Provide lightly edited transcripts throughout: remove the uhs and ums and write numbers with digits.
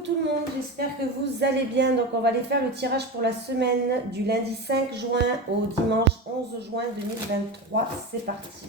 Coucou tout le monde, j'espère que vous allez bien. Donc on va aller faire le tirage pour la semaine du lundi 5 juin au dimanche 11 juin 2023. C'est parti.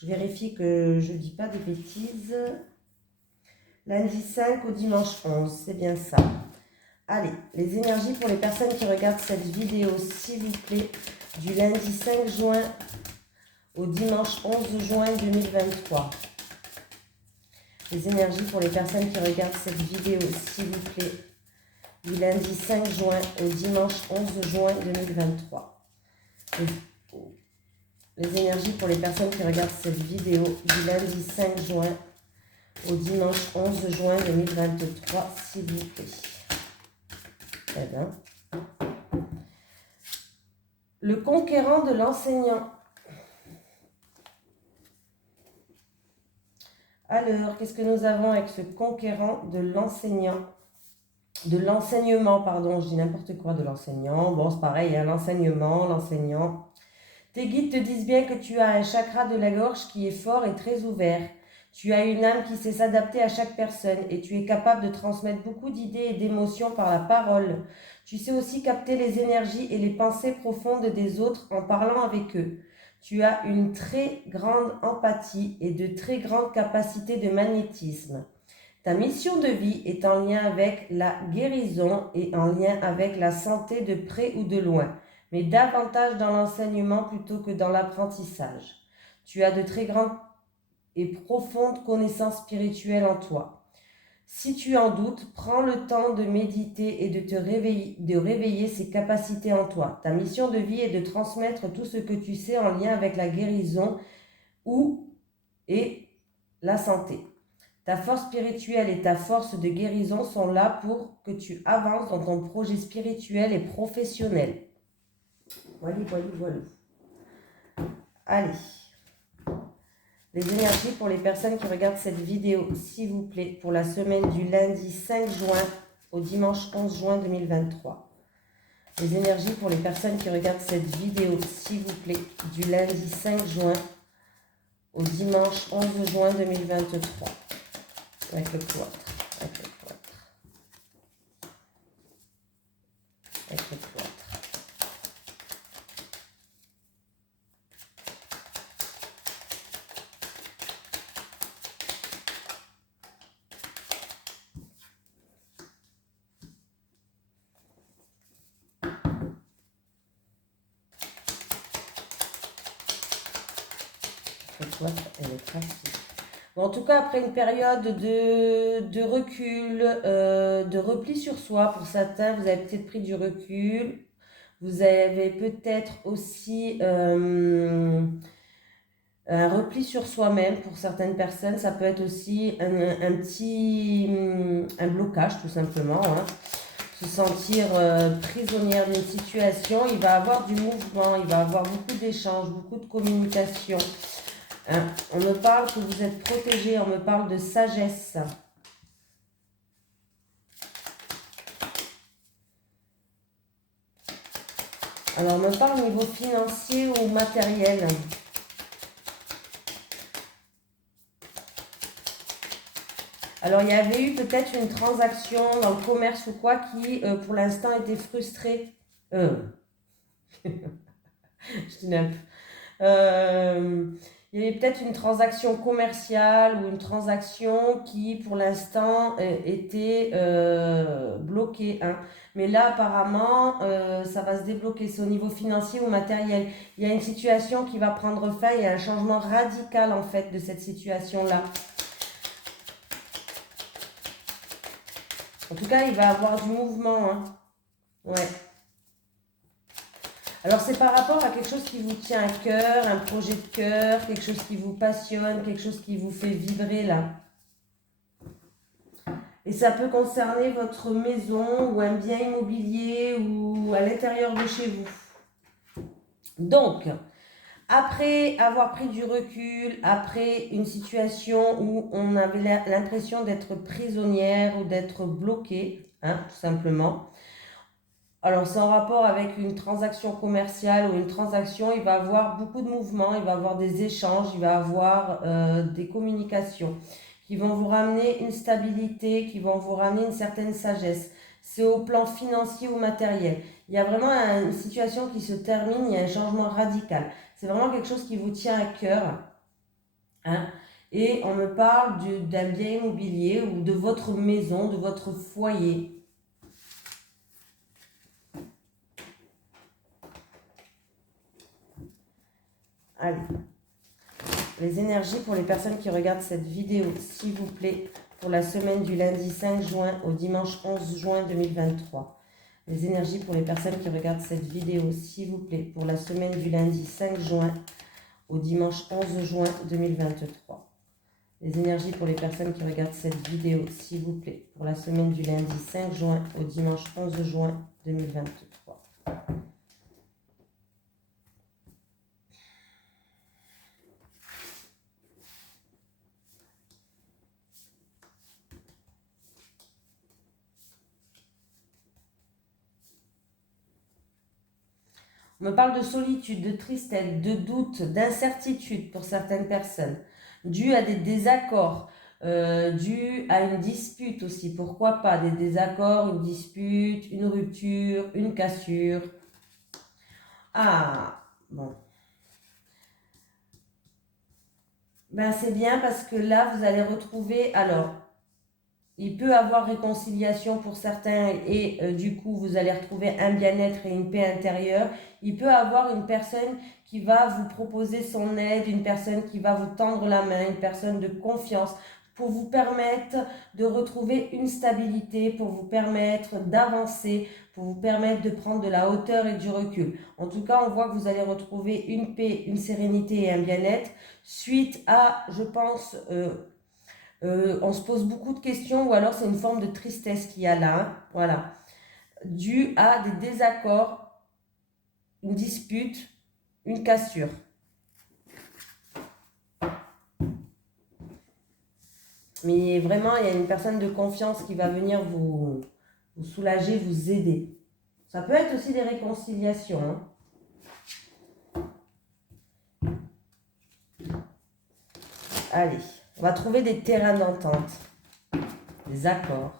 Je vérifie que je ne dis pas de bêtises. Lundi 5 au dimanche 11, c'est bien ça. Allez, les énergies pour les personnes qui regardent cette vidéo, s'il vous plaît, du lundi 5 juin au dimanche 11 juin 2023. Les énergies pour les personnes qui regardent cette vidéo, s'il vous plaît, du lundi 5 juin au dimanche 11 juin 2023. Les énergies pour les personnes qui regardent cette vidéo du lundi 5 juin au dimanche 11 juin 2023, s'il vous plaît. Très bien. Le conquérant de l'enseignant. Alors, qu'est-ce que nous avons avec ce conquérant de l'enseignant? De l'enseignement, pardon, je dis n'importe quoi, de l'enseignant. Bon, c'est pareil, hein, l'enseignement, l'enseignant. Tes guides te disent bien que tu as un chakra de la gorge qui est fort et très ouvert. Tu as une âme qui sait s'adapter à chaque personne et tu es capable de transmettre beaucoup d'idées et d'émotions par la parole. Tu sais aussi capter les énergies et les pensées profondes des autres en parlant avec eux. Tu as une très grande empathie et de très grandes capacités de magnétisme. Ta mission de vie est en lien avec la guérison et en lien avec la santé de près ou de loin, mais davantage dans l'enseignement plutôt que dans l'apprentissage. Tu as de très grandes et profondes connaissances spirituelles en toi. Si tu en doutes, prends le temps de méditer et de réveiller ces capacités en toi. Ta mission de vie est de transmettre tout ce que tu sais en lien avec la guérison et la santé. Ta force spirituelle et ta force de guérison sont là pour que tu avances dans ton projet spirituel et professionnel. Voilà. Allez. Les énergies pour les personnes qui regardent cette vidéo, s'il vous plaît, pour la semaine du lundi 5 juin au dimanche 11 juin 2023. Les énergies pour les personnes qui regardent cette vidéo, s'il vous plaît, du lundi 5 juin au dimanche 11 juin 2023. Avec le cloître. Avec le cloître. Avec le cloître. Elle est tracée. Bon, en tout cas, après une période de recul, de repli sur soi, pour certains, vous avez peut-être pris du recul. Vous avez peut-être aussi un repli sur soi-même pour certaines personnes. Ça peut être aussi un blocage, tout simplement. Hein. Se sentir prisonnière d'une situation. Il va avoir du mouvement, il va avoir beaucoup d'échanges, beaucoup de communication. Hein, on me parle que vous êtes protégé, on me parle de sagesse. Alors, on me parle au niveau financier ou matériel. Alors, il y avait eu peut-être une transaction dans le commerce ou quoi qui, pour l'instant, était frustrée. Je dis il y avait peut-être une transaction commerciale ou une transaction qui, pour l'instant, était bloquée. Hein. Mais là, apparemment, ça va se débloquer. C'est au niveau financier ou matériel. Il y a une situation qui va prendre fin. Il y a un changement radical, en fait, de cette situation-là. En tout cas, il va y avoir du mouvement. Hein. Ouais. Alors, c'est par rapport à quelque chose qui vous tient à cœur, un projet de cœur, quelque chose qui vous passionne, quelque chose qui vous fait vibrer là. Et ça peut concerner votre maison ou un bien immobilier ou à l'intérieur de chez vous. Donc, après avoir pris du recul, après une situation où on avait l'impression d'être prisonnière ou d'être bloqué, hein, tout simplement. Alors, c'est en rapport avec une transaction commerciale ou une transaction, il va avoir beaucoup de mouvements, il va avoir des échanges, il va avoir des communications qui vont vous ramener une stabilité, qui vont vous ramener une certaine sagesse. C'est au plan financier ou matériel. Il y a vraiment une situation qui se termine, il y a un changement radical. C'est vraiment quelque chose qui vous tient à cœur. Hein? Et on me parle d'un bien immobilier ou de votre maison, de votre foyer. Allez. Les énergies pour les personnes qui regardent cette vidéo, s'il vous plaît, pour la semaine du lundi 5 juin au dimanche 11 juin 2023. Les énergies pour les personnes qui regardent cette vidéo, s'il vous plaît, pour la semaine du lundi 5 juin au dimanche 11 juin 2023. Les énergies pour les personnes qui regardent cette vidéo, s'il vous plaît, pour la semaine du lundi 5 juin au dimanche 11 juin 2023. On me parle de solitude, de tristesse, de doute, d'incertitude pour certaines personnes, dû à des désaccords, dû à une dispute aussi. Pourquoi pas des désaccords, une dispute, une rupture, une cassure. Ah, bon. Ben c'est bien parce que là, vous allez retrouver... Alors, il peut avoir réconciliation pour certains et du coup, vous allez retrouver un bien-être et une paix intérieure. Il peut avoir une personne qui va vous proposer son aide, une personne qui va vous tendre la main, une personne de confiance pour vous permettre de retrouver une stabilité, pour vous permettre d'avancer, pour vous permettre de prendre de la hauteur et du recul. En tout cas, on voit que vous allez retrouver une paix, une sérénité et un bien-être suite à, je pense... on se pose beaucoup de questions ou alors c'est une forme de tristesse qu'il y a là, hein, voilà, dû à des désaccords, une dispute, une cassure. Mais vraiment, il y a une personne de confiance qui va venir vous soulager, vous aider. Ça peut être aussi des réconciliations. Hein. Allez, on va trouver des terrains d'entente, des accords.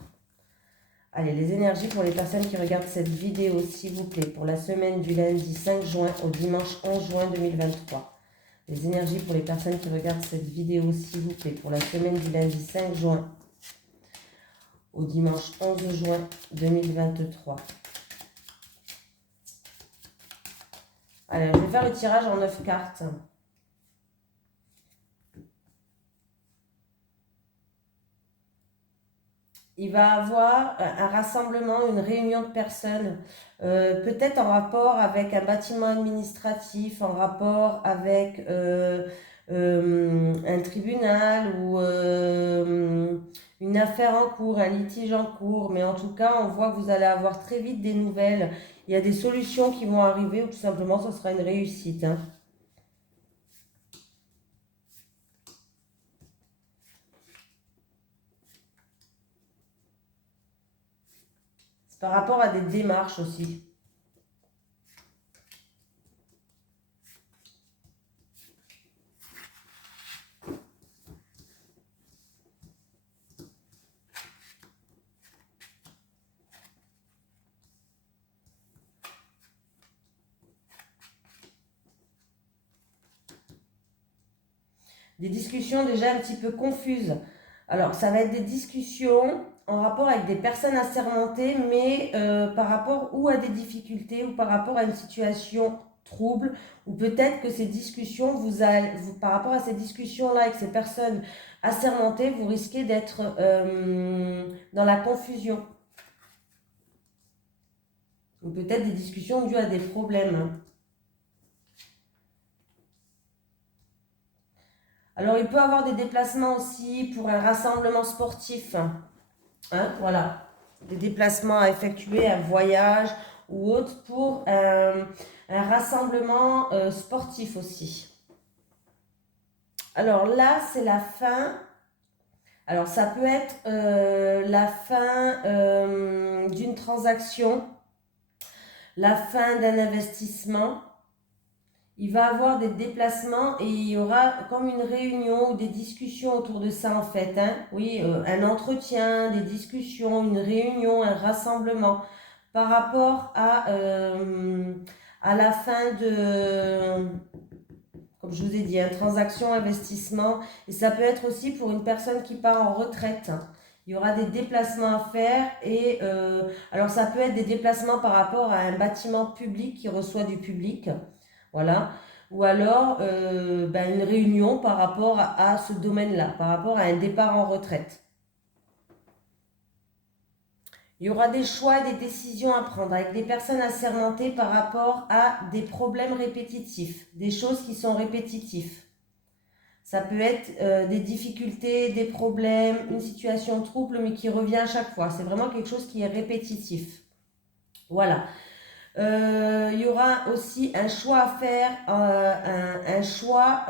Allez, les énergies pour les personnes qui regardent cette vidéo, s'il vous plaît, pour la semaine du lundi 5 juin au dimanche 11 juin 2023. Les énergies pour les personnes qui regardent cette vidéo, s'il vous plaît, pour la semaine du lundi 5 juin au dimanche 11 juin 2023. Allez, je vais faire le tirage en 9 cartes. Il va avoir un rassemblement, une réunion de personnes, peut-être en rapport avec un bâtiment administratif, en rapport avec un tribunal ou une affaire en cours, un litige en cours. Mais en tout cas, on voit que vous allez avoir très vite des nouvelles. Il y a des solutions qui vont arriver ou tout simplement, ce sera une réussite. Hein. Par rapport à des démarches aussi. Des discussions déjà un petit peu confuses. Alors, ça va être des discussions en rapport avec des personnes assermentées, mais par rapport ou à des difficultés ou par rapport à une situation trouble, ou peut-être que ces discussions, par rapport à ces discussions-là avec ces personnes assermentées, vous risquez d'être dans la confusion. Ou peut-être des discussions dues à des problèmes. Alors, il peut y avoir des déplacements aussi pour un rassemblement sportif. Hein, voilà. Des déplacements à effectuer, un voyage ou autre pour un rassemblement sportif aussi. Alors là, c'est la fin. Alors, ça peut être la fin d'une transaction, la fin d'un investissement. il va avoir des déplacements et il y aura comme une réunion ou des discussions autour de ça en fait. Hein. Oui, un entretien, des discussions, une réunion, un rassemblement par rapport à la fin de, comme je vous ai dit, transaction, investissement. Et ça peut être aussi pour une personne qui part en retraite. Il y aura des déplacements à faire et alors ça peut être des déplacements par rapport à un bâtiment public qui reçoit du public. Voilà. Ou alors une réunion par rapport à ce domaine-là, par rapport à un départ en retraite. Il y aura des choix et des décisions à prendre avec des personnes assermentées par rapport à des problèmes répétitifs, des choses qui sont répétitives. Ça peut être des difficultés, des problèmes, une situation trouble, mais qui revient à chaque fois. C'est vraiment quelque chose qui est répétitif. Voilà. Il y aura aussi un choix à faire, un choix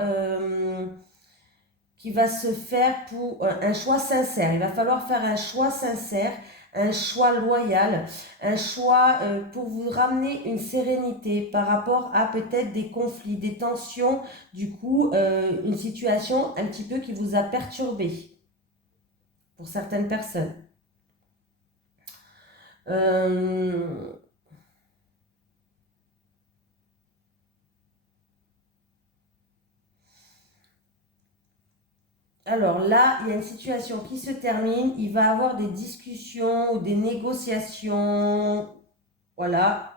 qui va se faire pour un choix sincère. Il va falloir faire un choix sincère, un choix loyal, un choix pour vous ramener une sérénité par rapport à peut-être des conflits, des tensions, du coup, une situation un petit peu qui vous a perturbé pour certaines personnes. Alors là, il y a une situation qui se termine, il va y avoir des discussions ou des négociations, voilà,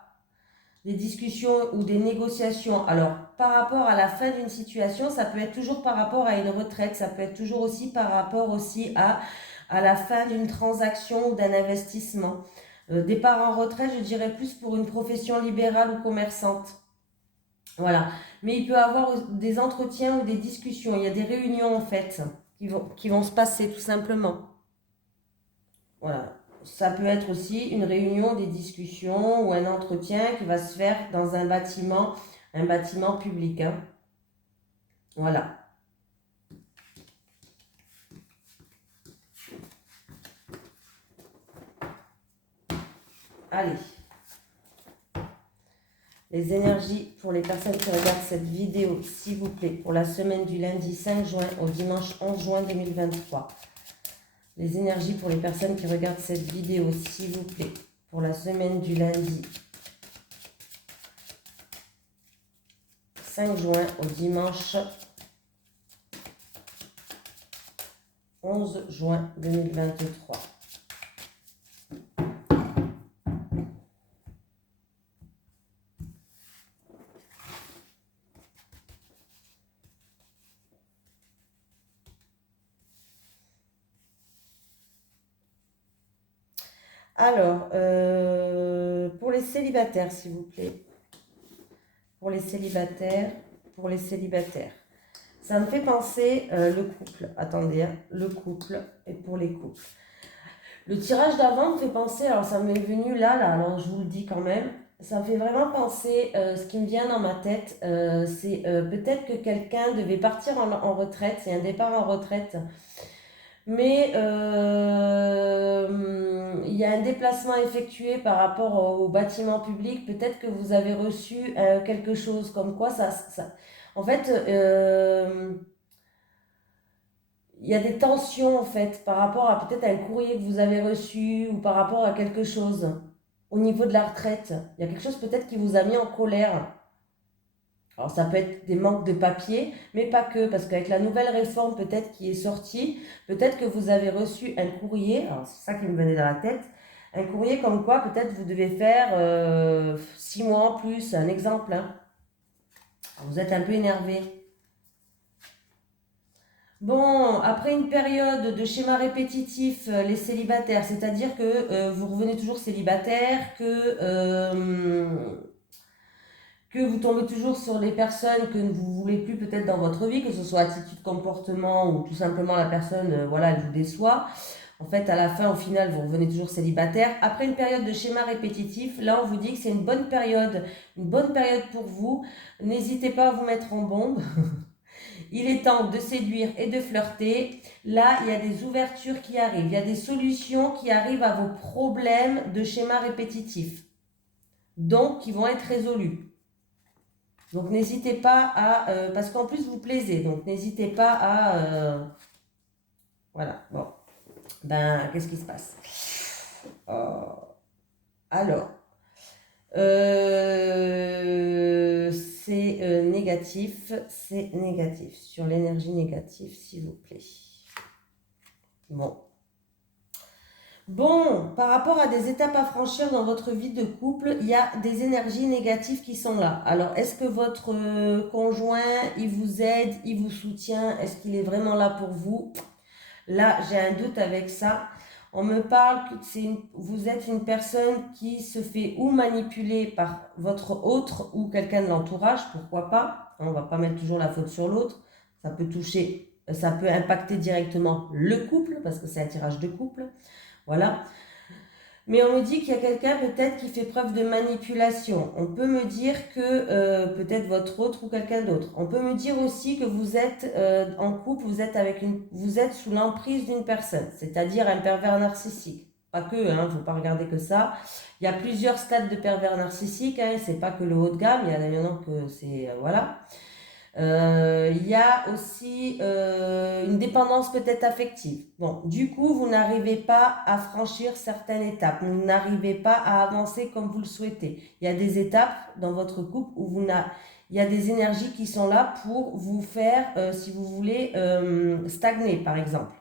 des discussions ou des négociations. Alors, par rapport à la fin d'une situation, ça peut être toujours par rapport à une retraite, ça peut être toujours aussi par rapport aussi à la fin d'une transaction ou d'un investissement. Départ en retraite, je dirais plus pour une profession libérale ou commerçante. Voilà. Mais il peut y avoir des entretiens ou des discussions. Il y a des réunions en fait qui vont se passer tout simplement. Voilà. Ça peut être aussi une réunion, des discussions ou un entretien qui va se faire dans un bâtiment public. Hein. Voilà. Allez. Les énergies pour les personnes qui regardent cette vidéo, s'il vous plaît, pour la semaine du lundi 5 juin au dimanche 11 juin 2023. Les énergies pour les personnes qui regardent cette vidéo, s'il vous plaît, pour la semaine du lundi 5 juin au dimanche 11 juin 2023. Alors, pour les célibataires, s'il vous plaît. Pour les célibataires. Ça me fait penser le couple. Attendez, hein, le couple et pour les couples. Le tirage d'avant me fait penser, alors ça m'est venu là, alors je vous le dis quand même. Ça me fait vraiment penser, ce qui me vient dans ma tête, c'est peut-être que quelqu'un devait partir en retraite, c'est un départ en retraite. Mais il y a un déplacement effectué par rapport au bâtiment public. Peut-être que vous avez reçu quelque chose comme quoi en fait, il y a des tensions en fait par rapport à peut-être un courrier que vous avez reçu ou par rapport à quelque chose au niveau de la retraite. Il y a quelque chose peut-être qui vous a mis en colère. Alors ça peut être des manques de papier, mais pas que, parce qu'avec la nouvelle réforme peut-être qui est sortie, peut-être que vous avez reçu un courrier, alors c'est ça qui me venait dans la tête, un courrier comme quoi peut-être vous devez faire 6 mois en plus, un exemple. Hein. Vous êtes un peu énervé. Bon, après une période de schéma répétitif, les célibataires, c'est-à-dire que vous revenez toujours célibataire, que vous tombez toujours sur les personnes que vous voulez plus peut-être dans votre vie, que ce soit attitude, comportement ou tout simplement la personne, voilà, elle vous déçoit. En fait, à la fin, au final, vous revenez toujours célibataire. Après une période de schéma répétitif, là, on vous dit que c'est une bonne période pour vous. N'hésitez pas à vous mettre en bombe. Il est temps de séduire et de flirter. Là, il y a des ouvertures qui arrivent. Il y a des solutions qui arrivent à vos problèmes de schéma répétitif. Donc, qui vont être résolus. Donc, n'hésitez pas à... parce qu'en plus, vous plaisez. Donc, n'hésitez pas à... voilà, bon. Ben, qu'est-ce qui se passe? Alors, c'est négatif. C'est négatif. Sur l'énergie négative, s'il vous plaît. Bon. Bon, par rapport à des étapes à franchir dans votre vie de couple, il y a des énergies négatives qui sont là. Alors, est-ce que votre conjoint, il vous aide, il vous soutient? Est-ce qu'il est vraiment là pour vous? Là, j'ai un doute avec ça. On me parle que vous êtes une personne qui se fait ou manipuler par votre autre ou quelqu'un de l'entourage, pourquoi pas? On ne va pas mettre toujours la faute sur l'autre. Ça peut toucher, ça peut impacter directement le couple, parce que c'est un tirage de couple. Voilà. Mais on me dit qu'il y a quelqu'un peut-être qui fait preuve de manipulation. On peut me dire que peut-être votre autre ou quelqu'un d'autre. On peut me dire aussi que vous êtes en couple, vous êtes sous l'emprise d'une personne, c'est-à-dire un pervers narcissique. Pas que, hein, faut pas regarder que ça. Il y a plusieurs stades de pervers narcissique, hein, c'est pas que le haut de gamme, il y en a que c'est voilà. Il y a aussi une dépendance peut-être affective. Bon, du coup, vous n'arrivez pas à franchir certaines étapes. Vous n'arrivez pas à avancer comme vous le souhaitez. Il y a des étapes dans votre couple où il y a des énergies qui sont là pour vous faire, si vous voulez, stagner, par exemple.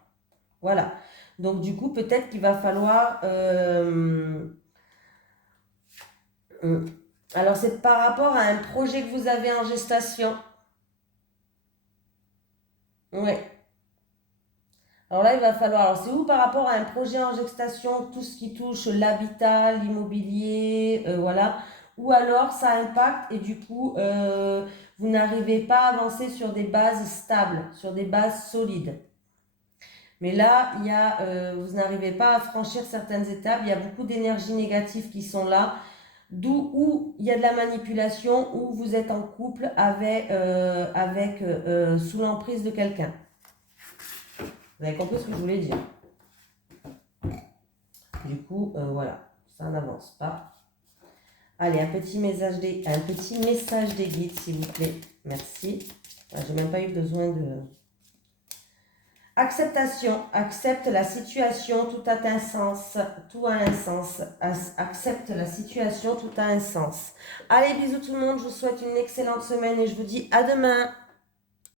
Voilà. Donc, du coup, peut-être qu'il va falloir... alors, c'est par rapport à un projet que vous avez en gestation. Ouais. Alors là, il va falloir. Alors, c'est où par rapport à un projet en gestation, tout ce qui touche l'habitat, l'immobilier, voilà. Ou alors, ça impacte et du coup, vous n'arrivez pas à avancer sur des bases stables, sur des bases solides. Mais là, vous n'arrivez pas à franchir certaines étapes. Il y a beaucoup d'énergies négatives qui sont là. D'où où il y a de la manipulation, où vous êtes en couple sous l'emprise de quelqu'un. Vous avez compris ce que je voulais dire. Du coup, voilà, ça n'avance pas. Allez, un petit message des guides, s'il vous plaît. Merci. J'ai même pas eu besoin de... Acceptation. Accepte la situation, tout a un sens. Tout a un sens. Accepte la situation, tout a un sens. Allez, bisous tout le monde. Je vous souhaite une excellente semaine et je vous dis à demain.